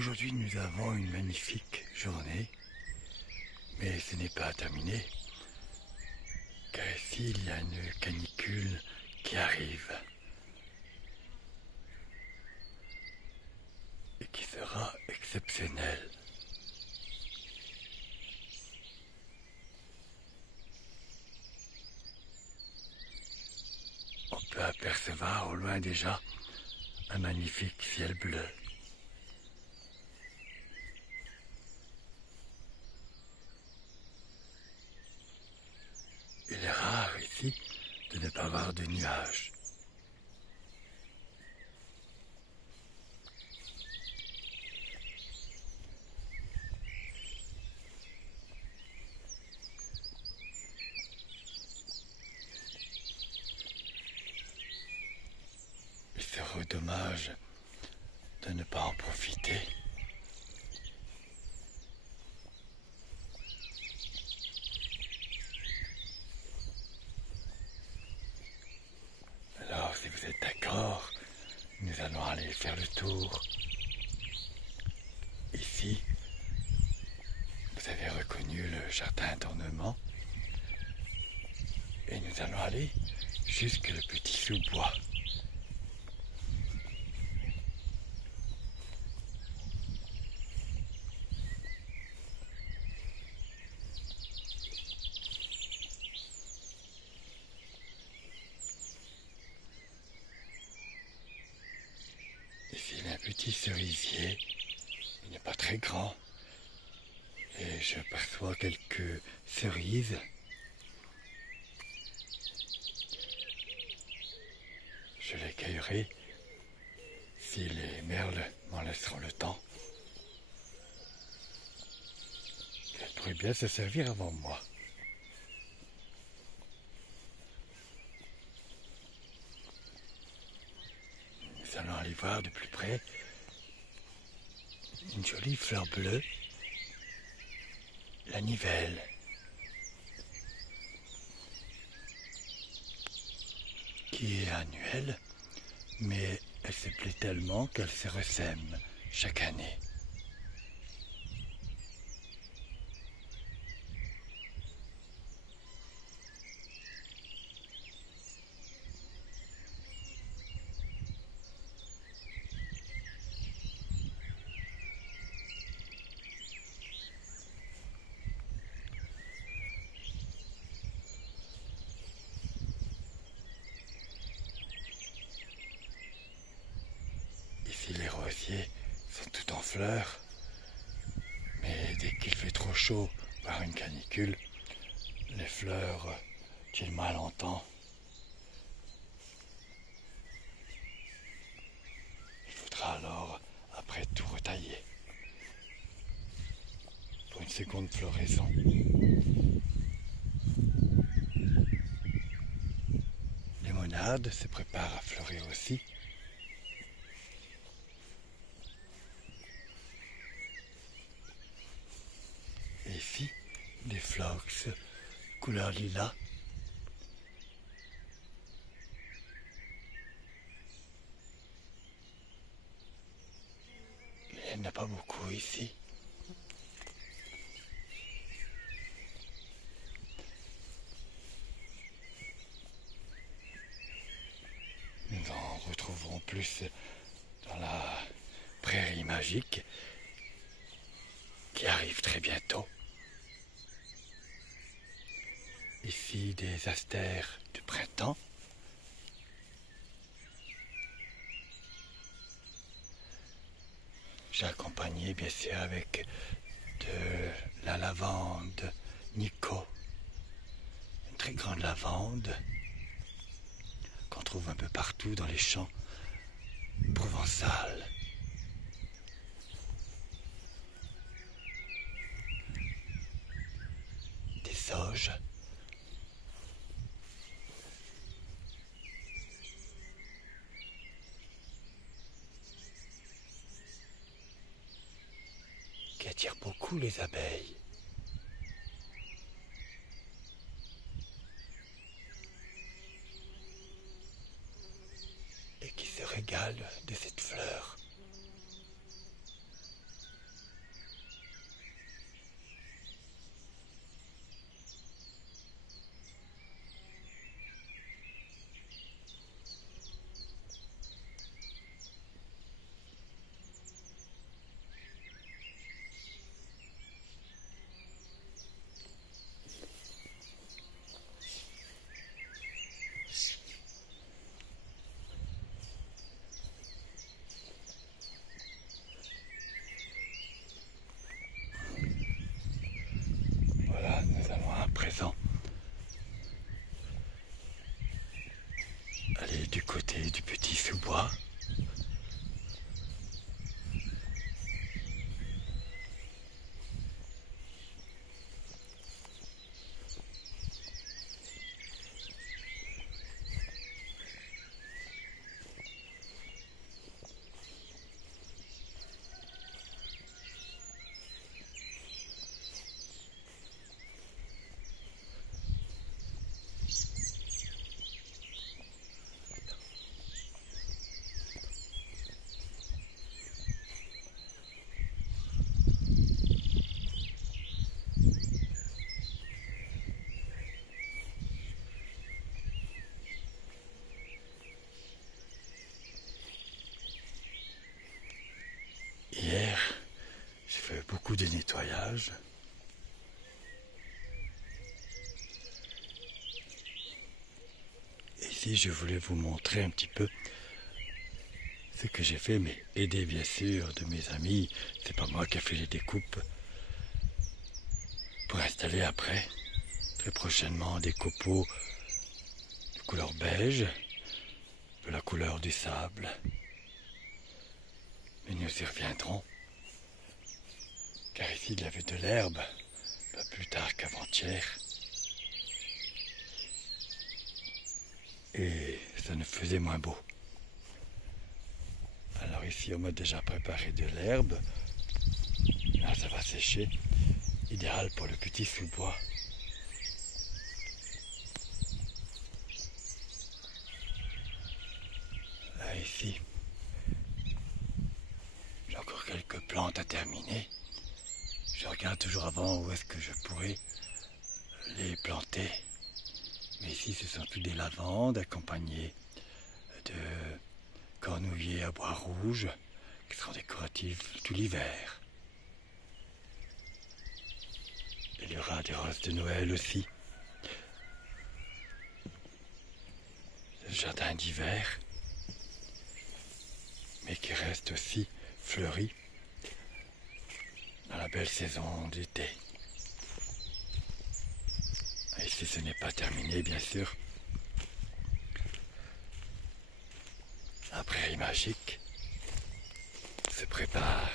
Aujourd'hui, nous avons une magnifique journée, mais ce n'est pas terminé, car ici, il y a une canicule qui arrive et qui sera exceptionnelle. On peut apercevoir au loin déjà un magnifique ciel bleu. Il est rare ici de ne pas avoir de nuages. Il serait dommage de ne pas en profiter. Alors, si vous êtes d'accord, nous allons aller faire le tour. Ici, vous avez reconnu le jardin d'ornement. Et nous allons aller jusque le petit sous-bois. Ici, il y a un petit cerisier. Il n'est pas très grand. Et je perçois quelques cerises. Je les cueillerai si les merles m'en laisseront le temps. Elles pourraient bien se servir avant moi. Nous allons aller voir de plus près une jolie fleur bleue, la nivelle. Qui est annuelle, mais elle se plaît tellement qu'elle se ressème chaque année. Ici, les rosiers sont tout en fleurs, mais dès qu'il fait trop chaud par une canicule, les fleurs tiennent moins longtemps. Il faudra alors après tout retailler pour une seconde floraison. Les monades se préparent à fleurir aussi. Et ici, des phlox couleur lilas. Mais il n'y en a pas beaucoup ici. Nous en retrouverons plus dans la prairie magique qui arrive très bientôt. Ici, des astères de printemps. J'ai accompagné bien sûr avec de la lavande Nico, une très grande lavande qu'on trouve un peu partout dans les champs provençaux. Des sauges. Qui attire beaucoup les abeilles. Et qui se régale de cette fleur. du côté du petit sous-bois. Hier, j'ai fait beaucoup de nettoyage. Et ici, je voulais vous montrer un petit peu ce que j'ai fait, mais aidé bien sûr de mes amis. C'est pas moi qui ai fait les découpes. Pour installer après, très prochainement, des copeaux de couleur beige, de la couleur du sable. Mais nous y reviendrons, car ici il y avait de l'herbe, pas plus tard qu'avant-hier. Et ça nous faisait moins beau. Alors ici on m'a déjà préparé de l'herbe. Là ça va sécher, idéal pour le petit sous-bois. Là ici, j'ai encore quelques plantes à terminer. Je regarde toujours avant où est-ce que je pourrais les planter. Mais ici ce sont tous des lavandes accompagnées de cornouillers à bois rouge qui seront décoratifs tout l'hiver. Il y aura des roses de Noël aussi. Le jardin d'hiver, mais qui reste aussi fleuri dans la belle saison d'été. Et ici ce n'est pas terminé bien sûr. La prairie magique se prépare.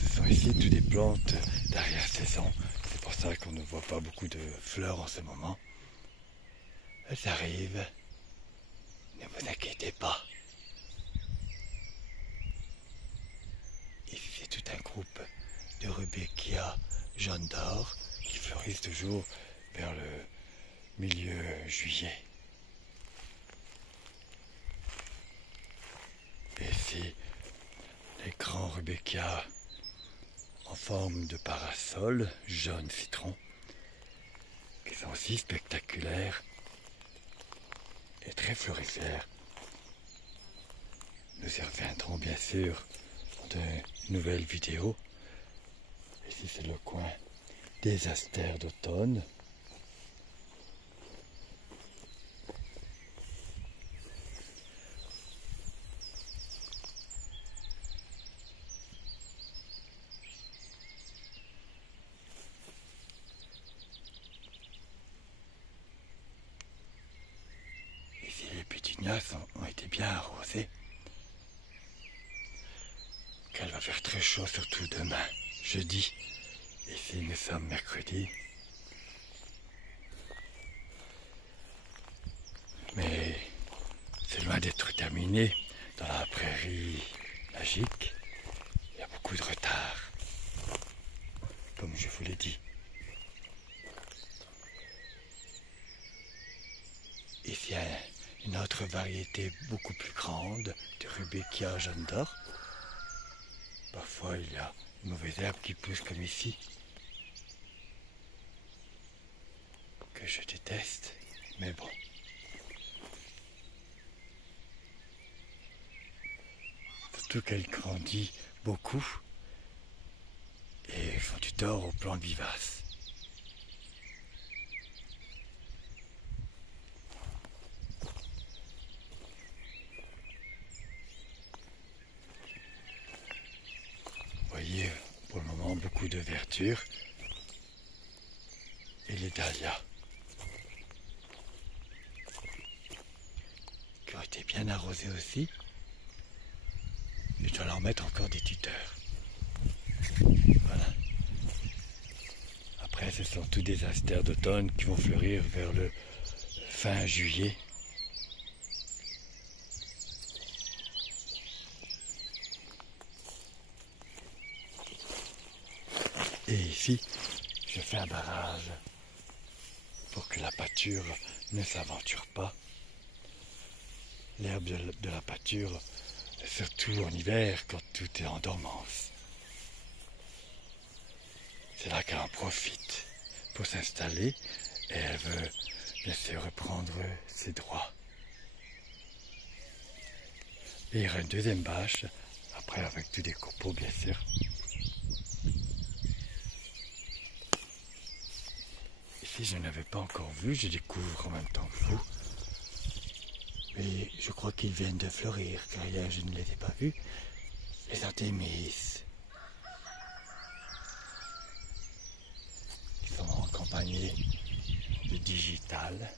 Ce sont ici toutes des plantes d'arrière-saison. C'est pour ça qu'on ne voit pas beaucoup de fleurs en ce moment. Elles arrivent. Ne vous inquiétez pas. Ici c'est tout un groupe de rudbeckia jaune d'or qui fleurissent toujours vers le milieu juillet. Et ici, les grands rudbeckia en forme de parasol, jaune citron, qui sont aussi spectaculaires et très florifères. Nous y reviendrons bien sûr dans de nouvelles vidéos. Ici c'est le coin des astères d'automne. Ici les pétunias ont été bien arrosées. Qu'elle va faire très chaud, surtout demain, jeudi. Ici nous sommes mercredi. Mais c'est loin d'être terminé dans la prairie magique. Il y a beaucoup de retard, comme je vous l'ai dit. Ici, il y a une autre variété beaucoup plus grande de rudbeckia jaune d'or. Parfois, il y a une mauvaise herbe qui pousse comme ici, que je déteste, mais bon. Surtout qu'elle grandit beaucoup et font du tort aux plantes vivaces. Vous voyez, pour le moment, beaucoup de verdure et les dahlias. ont été bien arrosés aussi. Et je dois leur mettre encore des tuteurs. Voilà. Après, ce sont tous des astères d'automne qui vont fleurir vers le fin juillet. Et ici, je fais un barrage pour que la pâture ne s'aventure pas. L'herbe de la pâture, surtout en hiver quand tout est en dormance. C'est là qu'elle en profite pour s'installer et elle veut bien sûr reprendre ses droits. Et il y aura une deuxième bâche, après avec tous des copeaux bien sûr. Ici je n'avais pas encore vu, je découvre en même temps que vous. Mais je crois qu'ils viennent de fleurir, car hier je ne les ai pas vus. Les artémis, qui sont accompagnés de digital.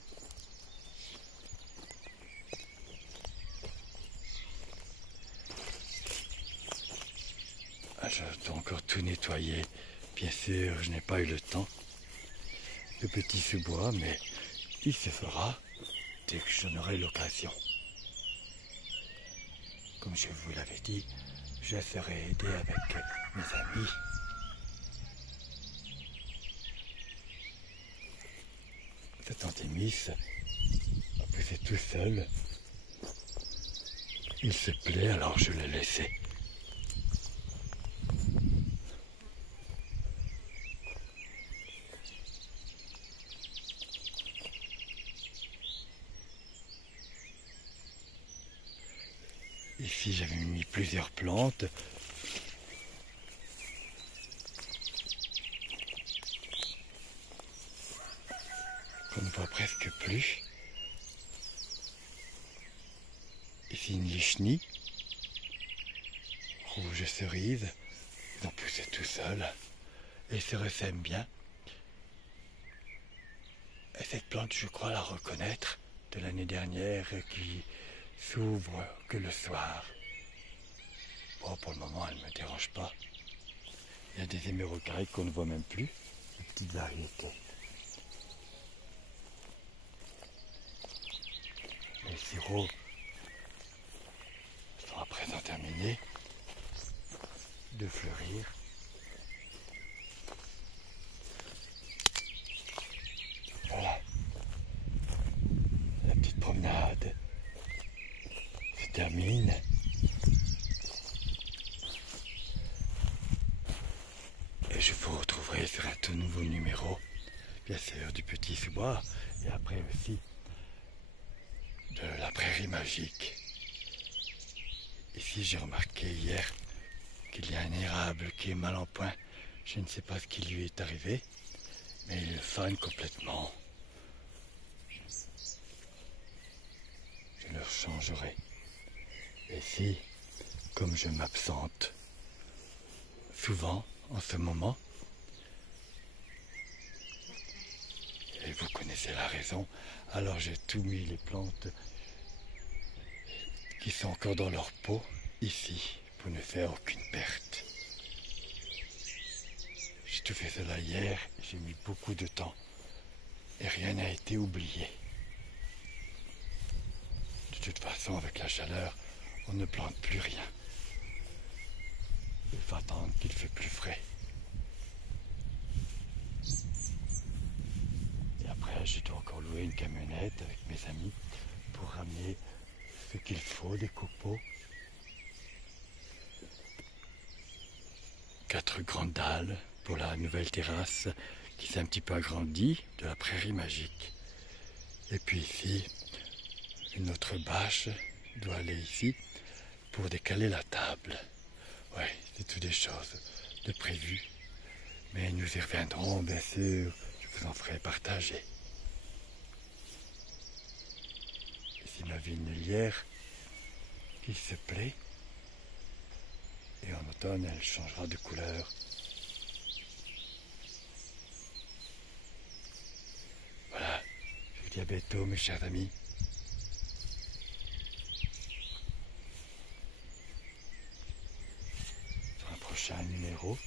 Je dois encore tout nettoyer. Bien sûr, je n'ai pas eu le temps. Le petit sous-bois, mais il se fera dès que j'en aurai l'occasion. Comme je vous l'avais dit, je serai aidé avec mes amis. Cet anthémis a poussé tout seul. Il se plaît, alors je l'ai laissé. Ici, j'avais mis plusieurs plantes. Qu'on ne voit presque plus. Ici, une lichnie. Rouge cerise. Ils ont poussé tout seuls. Et ils se ressèment bien. Et cette plante, je crois la reconnaître de l'année dernière qui s'ouvre que le soir. Bon, pour le moment, elle ne me dérange pas. Il y a des hémérocariques qu'on ne voit même plus, des petites variétés. Les sirops sont à présent terminés de fleurir. Voilà. La petite promenade se termine. Et je vous retrouverai sur un tout nouveau numéro, bien sûr, du Petit Sous-Bois, et après aussi de la Prairie Magique. Ici, j'ai remarqué hier qu'il y a un érable qui est mal en point. Je ne sais pas ce qui lui est arrivé, mais il fane complètement. Je le changerai. Et si, comme je m'absente souvent en ce moment, et vous connaissez la raison, alors j'ai tout mis les plantes qui sont encore dans leur pot ici pour ne faire aucune perte. J'ai tout fait cela hier, j'ai mis beaucoup de temps et rien n'a été oublié. De toute façon, avec la chaleur, on ne plante plus rien. Il faut attendre qu'il fait plus frais. Et après, je dois encore louer une camionnette avec mes amis pour ramener ce qu'il faut, des copeaux. 4 grandes dalles pour la nouvelle terrasse qui s'est un petit peu agrandie de la Prairie Magique. Et puis ici, une autre bâche doit aller ici pour décaler la table. Ouais, c'est tout des choses de prévues. Mais nous y reviendrons, bien sûr, je vous en ferai partager. Ici ma vinelière qui se plaît. Et en automne, elle changera de couleur. Voilà, je vous dis à bientôt mes chers amis. numéro